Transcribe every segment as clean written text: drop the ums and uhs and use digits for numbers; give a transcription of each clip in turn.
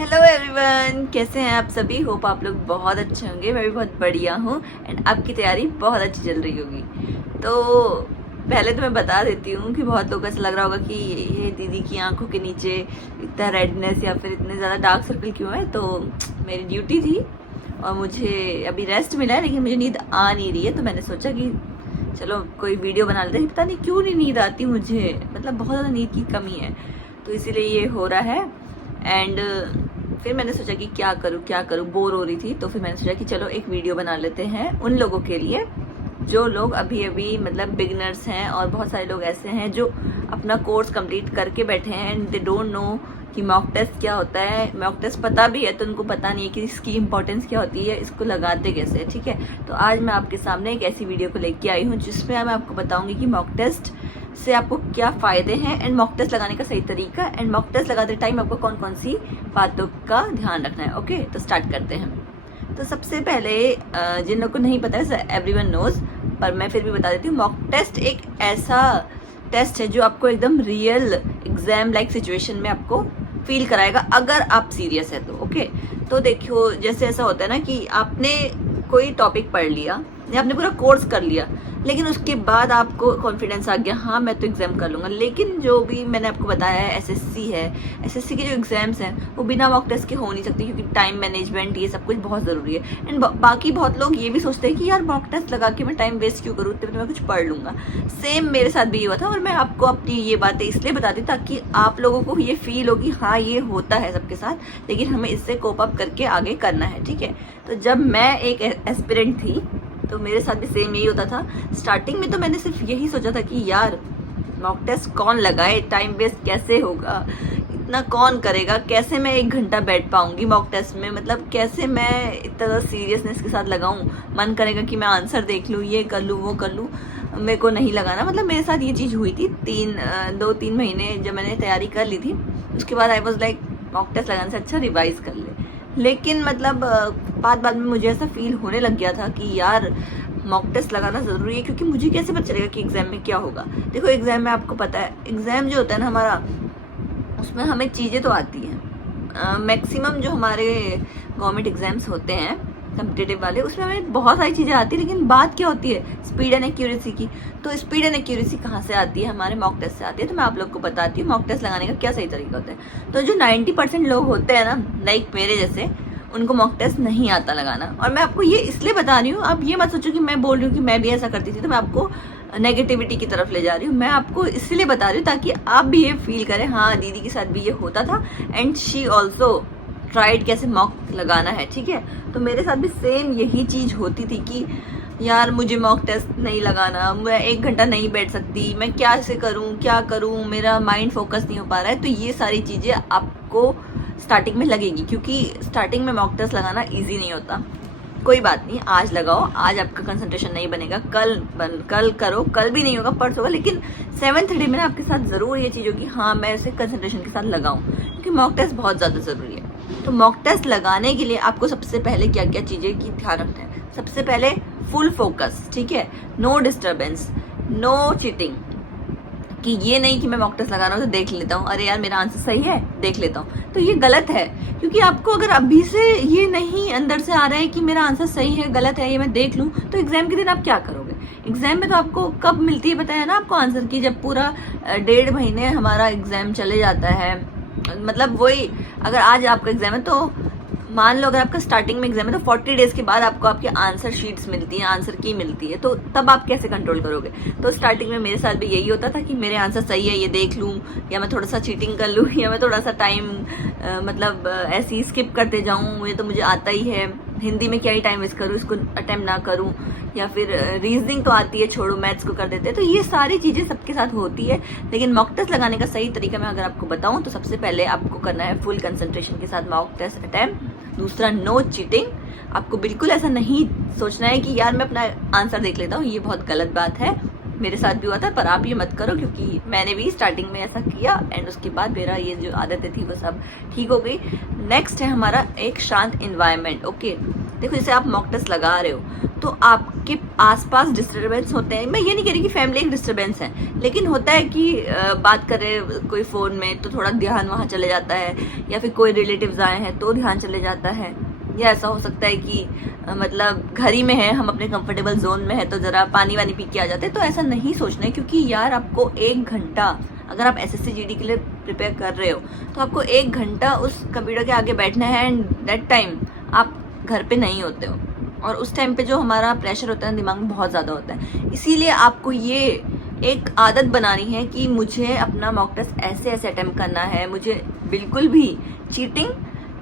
Hello everyone, कैसे हैं आप सभी। होप आप लोग बहुत अच्छे होंगे। मैं भी बहुत बढ़िया हूँ एंड आपकी तैयारी बहुत अच्छी चल रही होगी। तो पहले तो मैं बता देती हूँ कि बहुत लोग ऐसा लग रहा होगा कि ये दीदी की आंखों के नीचे इतना रेडनेस या फिर इतने ज़्यादा डार्क सर्कल क्यों है। तो मेरी ड्यूटी थी और मुझे अभी रेस्ट मिला है, लेकिन मुझे नींद आ नहीं रही है। तो मैंने सोचा कि चलो कोई वीडियो बना लेते हैं। पता नहीं क्यों नहीं नींद आती मुझे, मतलब बहुत ज़्यादा नींद की कमी है, तो इसीलिए ये हो रहा है। एंड फिर मैंने सोचा कि क्या करूँ, बोर हो रही थी। तो फिर मैंने सोचा कि चलो एक वीडियो बना लेते हैं उन लोगों के लिए जो लोग अभी अभी मतलब बिगिनर्स हैं, और बहुत सारे लोग ऐसे हैं जो अपना कोर्स कंप्लीट करके बैठे हैं एंड दे डोंट नो कि मॉक टेस्ट क्या होता है। मॉक टेस्ट पता भी है तो उनको पता नहीं है कि इसकी इंपॉर्टेंस क्या होती है, इसको लगाते कैसे है। ठीक है, तो आज मैं आपके सामने एक ऐसी वीडियो को लेके आई हूँ जिसमें मैं आपको बताऊंगी कि मॉक टेस्ट से आपको क्या फायदे हैं एंड मॉक टेस्ट लगाने का सही तरीका एंड मॉक टेस्ट लगाते टाइम आपको कौन कौन सी बातों का ध्यान रखना है। ओके, तो स्टार्ट करते हैं। तो सबसे पहले जिन लोगों को नहीं पता है, एवरीवन नोज, पर मैं फिर भी बता देती हूँ। मॉक टेस्ट एक ऐसा टेस्ट है जो आपको एकदम रियल एग्जाम लाइक सिचुएशन में आपको फील कराएगा अगर आप सीरियस है तो। ओके, तो देखियो, जैसे ऐसा होता है ना कि आपने कोई टॉपिक पढ़ लिया या आपने पूरा कोर्स कर लिया, लेकिन उसके बाद आपको कॉन्फिडेंस आ गया, हाँ मैं तो एग्जाम कर लूंगा। लेकिन जो भी मैंने आपको बताया है, एसएससी है, एसएससी के जो एग्जाम्स हैं वो बिना मॉक टेस्ट के हो नहीं सकती, क्योंकि टाइम मैनेजमेंट ये सब कुछ बहुत ज़रूरी है। एंड बाकी बहुत लोग ये भी सोचते हैं कि यार मॉक टेस्ट लगा के मैं टाइम वेस्ट क्यों करूँ, तो मैं कुछ पढ़ लूंगा। सेम मेरे साथ भी ये हुआ था, और मैं आपको अपनी ये बातें इसलिए बताती ताकि आप लोगों को ये फील हो कि हाँ ये होता है सबके साथ, लेकिन हमें इससे कोप अप करके आगे करना है। ठीक है, तो जब मैं एक एस्पिरेंट थी तो मेरे साथ भी सेम यही होता था। स्टार्टिंग में तो मैंने सिर्फ यही सोचा था कि यार मॉक टेस्ट कौन लगाए, टाइम वेस्ट कैसे होगा, इतना कौन करेगा, कैसे मैं 1 घंटा बैठ पाऊंगी मॉक टेस्ट में, मतलब कैसे मैं इतना सीरियसनेस के साथ लगाऊं। मन करेगा कि मैं आंसर देख लूं, ये कर लूं, वो कर लूं, मेरे को नहीं लगाना। मतलब मेरे साथ ये चीज़ हुई थी 2-3 महीने जब मैंने तैयारी कर ली थी। उसके बाद I was like mock test लगाने से अच्छा रिवाइज कर ले। लेकिन मतलब बाद में मुझे ऐसा फील होने लग गया था कि यार मॉक टेस्ट लगाना ज़रूरी है, क्योंकि मुझे कैसे पता चलेगा कि एग्ज़ाम में क्या होगा। देखो, एग्ज़ाम में आपको पता है, एग्ज़ाम जो होता है ना हमारा, उसमें हमें चीज़ें तो आती हैं। मैक्सिमम जो हमारे गवर्नमेंट एग्ज़ाम्स होते हैं कम्पिटेटिव वाले, उसमें हमें बहुत सारी चीज़ें आती है, लेकिन बात क्या होती है, स्पीड एंड एक्यूरेसी की। तो स्पीड एंड एक्यूरेसी कहाँ से आती है, हमारे मॉक टेस्ट से आती है। तो मैं आप लोग को बताती हूँ मॉक टेस्ट लगाने का क्या सही तरीका होता है। तो जो 90% लोग होते हैं ना, लाइक मेरे जैसे, उनको मॉक टेस्ट नहीं आता लगाना। और मैं आपको ये इसलिए बता रही हूँ, आप ये मत सोचो कि मैं बोल रही हूँ कि मैं भी ऐसा करती थी तो मैं आपको नेगेटिविटी की तरफ ले जा रही हूँ। मैं आपको इसलिए बता रही हूँ ताकि आप भी ये फील करें, हाँ दीदी के साथ भी ये होता था एंड शी ऑल्सो ट्राइड कैसे मॉक लगाना है। ठीक है, तो मेरे साथ भी सेम यही चीज़ होती थी कि यार मुझे मॉक टेस्ट नहीं लगाना, मैं 1 घंटा नहीं बैठ सकती, मैं क्या से करूँ, क्या करूँ, मेरा माइंड फोकस नहीं हो पा रहा है। तो ये सारी चीज़ें आपको स्टार्टिंग में लगेगी, क्योंकि स्टार्टिंग में मॉक टेस्ट लगाना ईजी नहीं होता। कोई बात नहीं, आज लगाओ, आज आपका कंसंट्रेशन नहीं बनेगा, कल करो, कल भी नहीं होगा, परसों होगा, लेकिन 7th डे में आपके साथ ज़रूर ये चीज़ होगी, हाँ मैं इसे कंसंट्रेशन के साथ लगाऊं, क्योंकि मॉक टेस्ट बहुत ज़्यादा ज़रूरी है। तो मॉक टेस्ट लगाने के लिए आपको सबसे पहले क्या क्या चीज़ें की ध्यान रखना है। सबसे पहले फुल फोकस, ठीक है, नो डिस्टर्बेंस, नो चीटिंग, कि ये नहीं कि मैं मॉक टेस्ट लगा रहा हूँ तो देख लेता हूँ, अरे यार मेरा आंसर सही है देख लेता हूँ, तो ये गलत है। क्योंकि आपको अगर अभी से ये नहीं अंदर से आ रहा है कि मेरा आंसर सही है गलत है ये मैं देख लूँ, तो एग्जाम के दिन आप क्या करोगे। एग्जाम में तो आपको कब मिलती है पता है ना आपको आंसर की, जब पूरा 1.5 महीने हमारा एग्जाम चले जाता है। मतलब वही, अगर आज आपका एग्जाम है तो मान लो अगर आपका स्टार्टिंग में एग्जाम है तो 40 डेज के बाद आपको आपके आंसर शीट्स मिलती हैं, आंसर की मिलती है, तो तब आप कैसे कंट्रोल करोगे। तो स्टार्टिंग में मेरे साथ भी यही होता था कि मेरे आंसर सही है ये देख लूँ, या मैं थोड़ा सा चीटिंग कर लूँ, या मैं थोड़ा सा टाइम मतलब ऐसे ही स्किप करते जाऊँ, ये तो मुझे आता ही है, हिंदी में क्या ही टाइम वेस्ट करूँ, इसको अटेम्प्ट ना करूँ, या फिर रीजनिंग तो आती है, छोड़ो मैथ्स को कर देते हैं। तो ये सारी चीज़ें सबके साथ होती है। लेकिन मॉक टेस्ट लगाने का सही तरीका मैं अगर आपको बताऊँ तो सबसे पहले आपको करना है फुल कंसंट्रेशन के साथ मॉक टेस्ट अटेम्प्ट। दूसरा, नो चीटिंग, आपको बिल्कुल ऐसा नहीं सोचना है कि यार मैं अपना आंसर देख लेता हूँ, ये बहुत गलत बात है, मेरे साथ भी हुआ था, पर आप ये मत करो, क्योंकि मैंने भी स्टार्टिंग में ऐसा किया एंड उसके बाद मेरा ये जो आदतें थी वो सब ठीक हो गई। नेक्स्ट है हमारा एक शांत इन्वायरमेंट। ओके, देखो जैसे आप मॉक टेस्ट लगा रहे हो तो आपके आसपास डिस्टरबेंस होते हैं। मैं ये नहीं कह रही कि फैमिली एक डिस्टरबेंस है, लेकिन होता है कि बात करे कोई फ़ोन में तो थोड़ा ध्यान वहाँ चले जाता है, या फिर कोई रिलेटिव्स आए हैं तो ध्यान चले जाता है, या ऐसा हो सकता है कि मतलब घर ही में है, हम अपने कंफर्टेबल जोन में है तो ज़रा पानी वानी पी के आ जाते हैं। तो ऐसा नहीं सोचना है, क्योंकि यार आपको 1 घंटा, अगर आप SSC GD के लिए प्रिपेयर कर रहे हो तो आपको 1 घंटा उस कंप्यूटर के आगे बैठना है, एंड दैट टाइम आप घर पे नहीं होते हो, और उस टाइम पे जो हमारा प्रेशर होता है दिमाग में बहुत ज़्यादा होता है। इसीलिए आपको ये एक आदत बनानी है कि मुझे अपना मॉक टेस्ट ऐसे ऐसे अटेम्प्ट करना है, मुझे बिल्कुल भी चीटिंग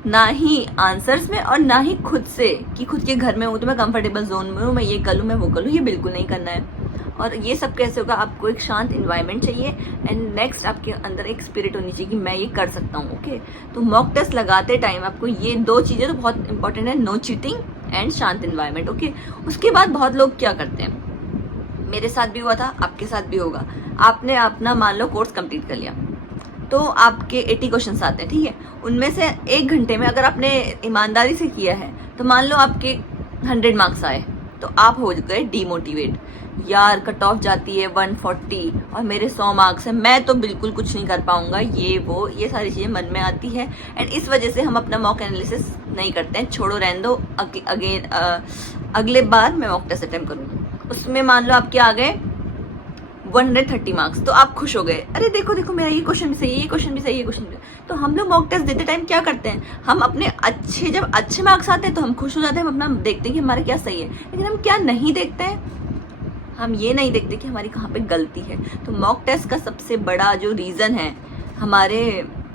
ना ही आंसर्स में और ना ही खुद से, कि खुद के घर में हूँ तो मैं कंफर्टेबल जोन में हूँ, मैं ये कर लूँ मैं वो कर लूँ, ये बिल्कुल नहीं करना है। और ये सब कैसे होगा, आपको एक शांत इन्वायरमेंट चाहिए, एंड नेक्स्ट आपके अंदर एक स्पिरिट होनी चाहिए कि मैं ये कर सकता हूँ। ओके, तो मॉक टेस्ट लगाते टाइम आपको ये 2 चीज़ें तो बहुत इंपॉर्टेंट है, नो चीटिंग एंड शांत इन्वायरमेंट। ओके, उसके बाद बहुत लोग क्या करते हैं, मेरे साथ भी हुआ था, आपके साथ भी होगा, आपने अपना मान लो कोर्स कंप्लीट कर लिया तो आपके 80 क्वेश्चंस आते हैं, ठीक है, उनमें से 1 घंटे में अगर आपने ईमानदारी से किया है तो मान लो आपके 100 मार्क्स आए, तो आप हो गए डीमोटिवेट, यार कट ऑफ जाती है 140 और मेरे 100 मार्क्स हैं, मैं तो बिल्कुल कुछ नहीं कर पाऊंगा, ये सारी चीज़ें मन में आती है, एंड इस वजह से हम अपना मॉक एनालिसिस नहीं करते हैं, छोड़ो रहने दो, अगले बार मैं मॉक टेस्ट अटेम्प्ट करूँगी। उसमें मान लो आपके आ गए 130 मार्क्स, तो आप खुश हो गए, अरे देखो देखो मेरा ये क्वेश्चन भी सही है, ये क्वेश्चन भी सही है, ये क्वेश्चन भी। तो हम लोग मॉक टेस्ट देते टाइम क्या करते हैं, हम अपने जब अच्छे मार्क्स आते हैं तो हम खुश हो जाते हैं, हम अपना देखते हैं कि हमारा क्या सही है, लेकिन हम क्या नहीं देखते हैं, हम ये नहीं देखते कि हमारी कहाँ पे गलती है। तो मॉक टेस्ट का सबसे बड़ा जो रीज़न है हमारे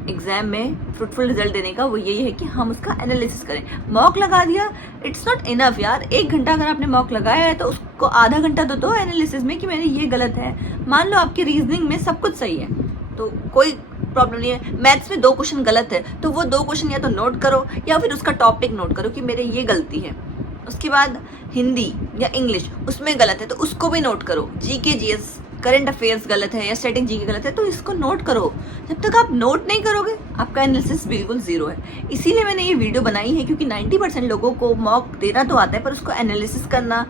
एग्जाम में फ्रूटफुल रिजल्ट देने का, वो यही है कि हम उसका एनालिसिस करें। मॉक लगा दिया, इट्स नॉट इनफ यार, 1 घंटा अगर आपने मॉक लगाया है तो उसको आधा घंटा दो एनालिसिस में कि मेरे ये गलत है। मान लो आपकी रीजनिंग में सब कुछ सही है तो कोई प्रॉब्लम नहीं है, मैथ्स में 2 क्वेश्चन गलत है तो वो 2 क्वेश्चन या तो नोट करो या फिर उसका टॉपिक नोट करो कि मेरे ये गलती है। उसके बाद हिंदी या इंग्लिश उसमें गलत है तो उसको भी नोट करो, GK GS करंट अफेयर्स गलत है या स्टैटिक GK गलत है तो इसको नोट करो। जब तक आप नोट नहीं करोगे आपका एनालिसिस बिल्कुल जीरो है। इसीलिए मैंने ये वीडियो बनाई है, क्योंकि 90% लोगों को मॉक देना तो आता है पर उसको एनालिसिस करना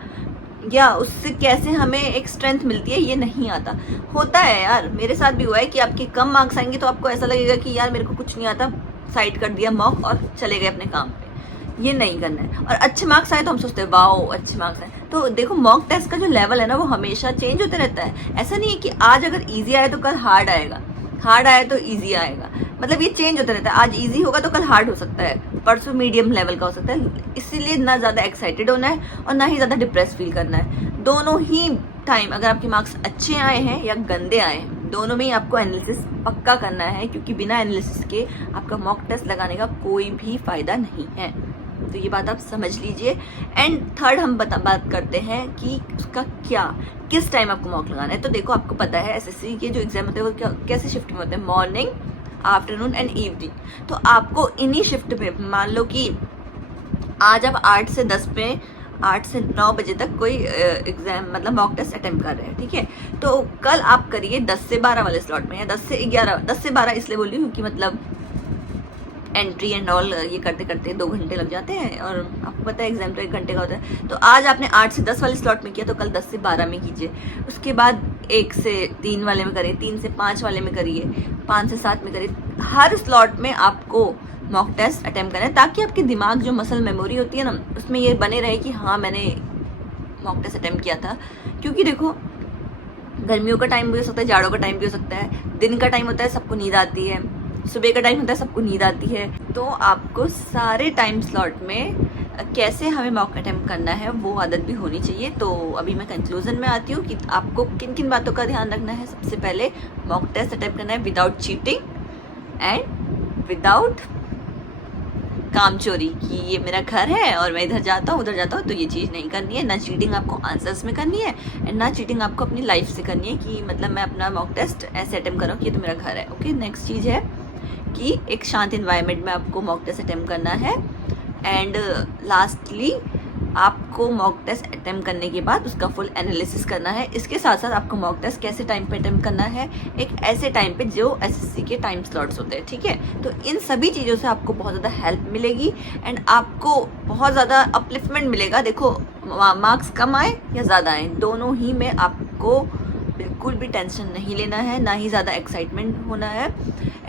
या उससे कैसे हमें एक स्ट्रेंथ मिलती है ये नहीं आता। होता है यार, मेरे साथ भी हुआ है कि आपके कम मार्क्स आएंगे तो आपको ऐसा लगेगा कि यार मेरे को कुछ नहीं आता, साइड कर दिया मॉक और चले गए अपने काम पे। ये नहीं करना है। और अच्छे मार्क्स आए तो हम सोचते हैं वाओ अच्छे मार्क्स आए। तो देखो मॉक टेस्ट का जो लेवल है ना वो हमेशा चेंज होते रहता है। ऐसा नहीं है कि आज अगर इजी आए तो कल हार्ड आएगा, हार्ड आए तो इजी आएगा, मतलब ये चेंज होता रहता है। आज इजी होगा तो कल हार्ड हो सकता है, परसों मीडियम लेवल का हो सकता है। इसीलिए ना ज़्यादा एक्साइटेड होना है और ना ही ज़्यादा डिप्रेस फील करना है। दोनों ही टाइम अगर आपके मार्क्स अच्छे आए हैं या गंदे आए हैं, दोनों में ही आपको एनालिसिस पक्का करना है, क्योंकि बिना एनालिसिस के आपका मॉक टेस्ट लगाने का कोई भी फायदा नहीं है। तो ये बात आप समझ लीजिए। एंड थर्ड हम बात करते हैं कि उसका किस टाइम आपको मॉक लगाना है। तो देखो आपको पता है एसएससी के जो एग्जाम होते हैं वो कैसे शिफ्ट में होते हैं, मॉर्निंग, आफ्टरनून एंड इवनिंग। तो आपको इन्हीं शिफ्ट में, मान लो कि आज आप 8 से 10 में 8 से 9 बजे तक कोई एग्जाम मतलब मॉक टेस्ट अटेम्प्ट कर रहे हैं, ठीक है। तो कल आप करिए 10 से 12 वाले स्लॉट में, या 10 से 12 इसलिए बोल रही हूँ कि मतलब एंट्री एंड ऑल ये करते करते 2 घंटे लग जाते हैं और आपको पता है एग्जाम तो 1 घंटे का होता है। तो आज आपने 8 से 10 वाले स्लॉट में किया तो कल 10 से 12 में कीजिए। उसके बाद 1 से 3 वाले में करिए, 3 से 5 वाले में करिए, 5 से 7 में करिए। हर स्लॉट में आपको मॉक टेस्ट अटेम्प्ट करना है, ताकि आपके दिमाग जो मसल मेमोरी होती है ना उसमें ये बने रहे कि हाँ मैंने मॉक टेस्ट अटेम्प्ट किया था। क्योंकि देखो गर्मियों का टाइम भी हो सकता है, जाड़ों का टाइम भी हो सकता है, दिन का टाइम होता है सबको नींद आती है, सुबह का टाइम होता है सबको नींद आती है। तो आपको सारे टाइम स्लॉट में कैसे हमें मॉक अटेम्प्ट करना है वो आदत भी होनी चाहिए। तो अभी मैं कंक्लूजन में आती हूँ कि आपको किन किन बातों का ध्यान रखना है। सबसे पहले मॉक टेस्ट अटेम्प्ट करना है विदाउट चीटिंग एंड विदाउट काम चोरी, कि ये मेरा घर है और मैं इधर जाता हूँ उधर जाता हूँ, तो ये चीज़ नहीं करनी है। ना चीटिंग आपको आंसर्स में करनी है एंड ना चीटिंग आपको अपनी लाइफ से करनी है कि मतलब मैं अपना मॉक टेस्ट ऐसे अटेम्प्ट कर रहा हूँ कि ये तो मेरा घर है। ओके, नेक्स्ट चीज़ है कि एक शांत इन्वायरमेंट में आपको मॉक टेस्ट अटेम्प्ट करना है। एंड लास्टली आपको मॉक टेस्ट अटेम्प्ट करने के बाद उसका फुल एनालिसिस करना है। इसके साथ साथ आपको मॉक टेस्ट कैसे टाइम पे अटेम्प्ट करना है, एक ऐसे टाइम पे जो एसएससी के टाइम स्लॉट्स होते हैं, ठीक है। तो इन सभी चीज़ों से आपको बहुत ज़्यादा हेल्प मिलेगी एंड आपको बहुत ज़्यादा अपलिफ्टमेंट मिलेगा। देखो मार्क्स कम आए या ज़्यादा आए, दोनों ही में आपको बिल्कुल भी टेंशन नहीं लेना है, ना ही ज़्यादा एक्साइटमेंट होना है।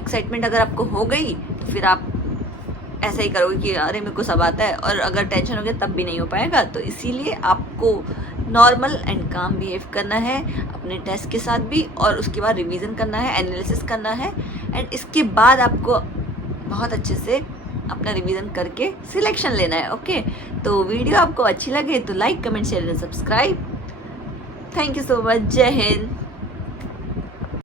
एक्साइटमेंट अगर आपको हो गई तो फिर आप ऐसा ही करोगे कि अरे मेरे को सब आता है, और अगर टेंशन हो गया तब भी नहीं हो पाएगा। तो इसीलिए आपको नॉर्मल एंड काम बिहेव करना है अपने टेस्ट के साथ भी, और उसके बाद रिवीजन करना है, एनालिसिस करना है एंड इसके बाद आपको बहुत अच्छे से अपना रिवीजन करके सिलेक्शन लेना है। ओके, तो वीडियो आपको अच्छी लगे तो like, comment, share and subscribe. Thank you so much. जय हिंद।